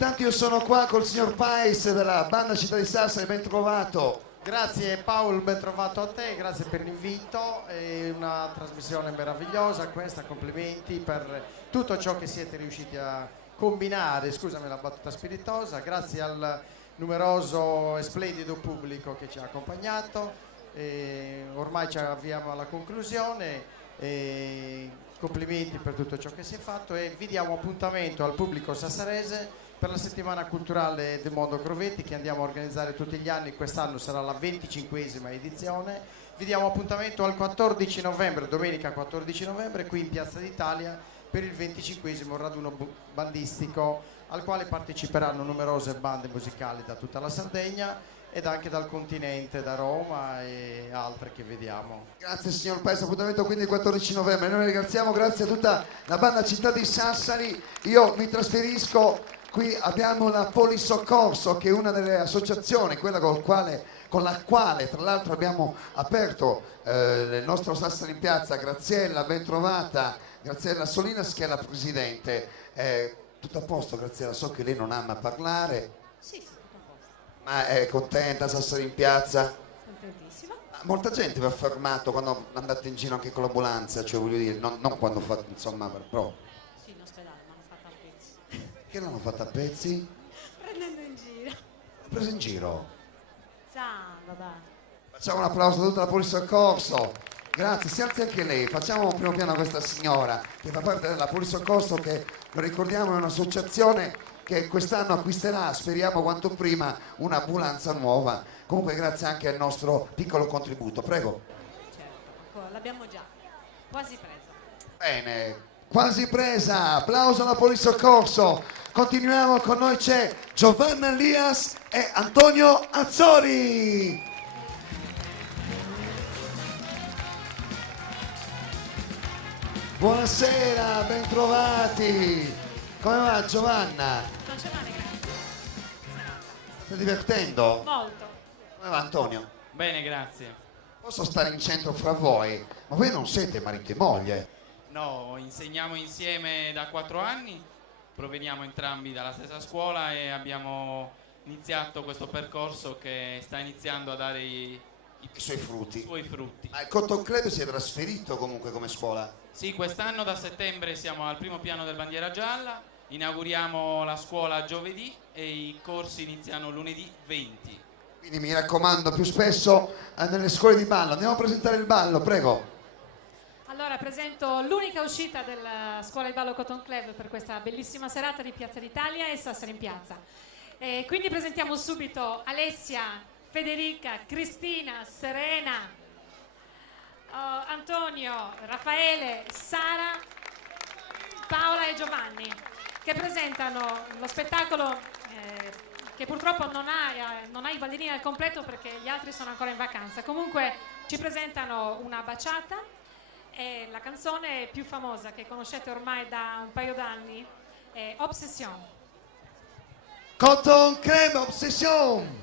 intanto io sono qua col signor Pais della banda Città di Sassari, ben trovato. Grazie Paolo, ben trovato a te, grazie per l'invito, è una trasmissione meravigliosa questa, complimenti per tutto ciò che siete riusciti a combinare, scusami la battuta spiritosa, grazie al numeroso e splendido pubblico che ci ha accompagnato, ormai ci avviamo alla conclusione, complimenti per tutto ciò che si è fatto e vi diamo appuntamento al pubblico sassarese per la settimana culturale del mondo Crovetti che andiamo a organizzare tutti gli anni. Quest'anno sarà la 25esima edizione. Vi diamo appuntamento al 14 novembre, domenica 14 novembre, qui in Piazza d'Italia per il 25esimo raduno bandistico al quale parteciperanno numerose bande musicali da tutta la Sardegna ed anche dal continente, da Roma e altre che vediamo. Grazie signor Paese, appuntamento quindi il 14 novembre. Noi ringraziamo, grazie a tutta la banda Città di Sassari. Io mi trasferisco. Qui abbiamo la Polisoccorso, che è una delle associazioni, quella con la quale tra l'altro abbiamo aperto il nostro Sassari in Piazza. Graziella, ben trovata. Graziella Solinas che è la presidente. Tutto a posto Graziella, so che lei non ama parlare. Sì, tutto a posto. Ma è contenta Sassari in Piazza? Contentissima. Molta gente vi ha fermato quando andate in giro anche con l'ambulanza, cioè voglio dire, non quando fate, insomma, però... Sì, in ospedale, ma l'hanno fatta a pezzi. Che l'hanno fatta a pezzi? Prendendo in giro. L'ho presa in giro. Vabbè. Facciamo un applauso a tutta la Polisoccorso. Grazie, si alzi anche lei. Facciamo un primo piano a questa signora che fa parte della Polisoccorso, che lo ricordiamo è un'associazione che quest'anno acquisterà, speriamo quanto prima, un'ambulanza nuova. Comunque grazie anche al nostro piccolo contributo. Prego. Certo, l'abbiamo già quasi presa. Bene, quasi presa. Applauso alla Polisoccorso. Continuiamo, con noi c'è Giovanna Elias e Antonio Azzori. Buonasera, bentrovati. Come va Giovanna? Non c'è male, grazie. Stai divertendo? Molto. Come va Antonio? Bene, grazie. Posso stare in centro fra voi? Ma voi non siete marito e moglie? No, insegniamo insieme da 4 anni, proveniamo entrambi dalla stessa scuola e abbiamo iniziato questo percorso che sta iniziando a dare i suoi frutti. frutti. Il Cotton Club si è trasferito comunque come scuola? Sì, quest'anno da settembre siamo al primo piano del Bandiera Gialla, inauguriamo la scuola giovedì e i corsi iniziano lunedì 20. Quindi mi raccomando, più spesso nelle scuole di ballo. Andiamo a presentare il ballo, prego. Allora presento l'unica uscita della Scuola di Ballo Cotton Club per questa bellissima serata di Piazza d'Italia e Sassari in Piazza. Quindi presentiamo subito Alessia, Federica, Cristina, Serena, Antonio, Raffaele, Sara, Paola e Giovanni, che presentano lo spettacolo che purtroppo non ha i ballerini al completo perché gli altri sono ancora in vacanza. Comunque ci presentano una baciata e la canzone più famosa che conoscete ormai da un paio d'anni è Obsession. Cotton Club, Obsession.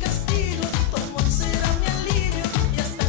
Castigo, tu amor será mi alivio y hasta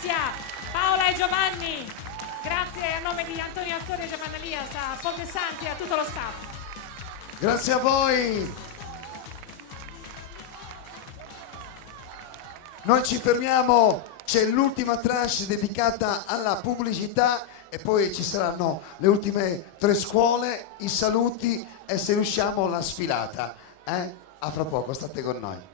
Grazia, Paola e Giovanni. Grazie a nome di Antonio Azzori e Giovanna Lias, a Fonte Santi e a tutto lo staff. Grazie a voi. Noi ci fermiamo, c'è l'ultima tranche dedicata alla pubblicità e poi ci saranno le ultime 3 scuole, i saluti e se riusciamo la sfilata. A fra poco, state con noi.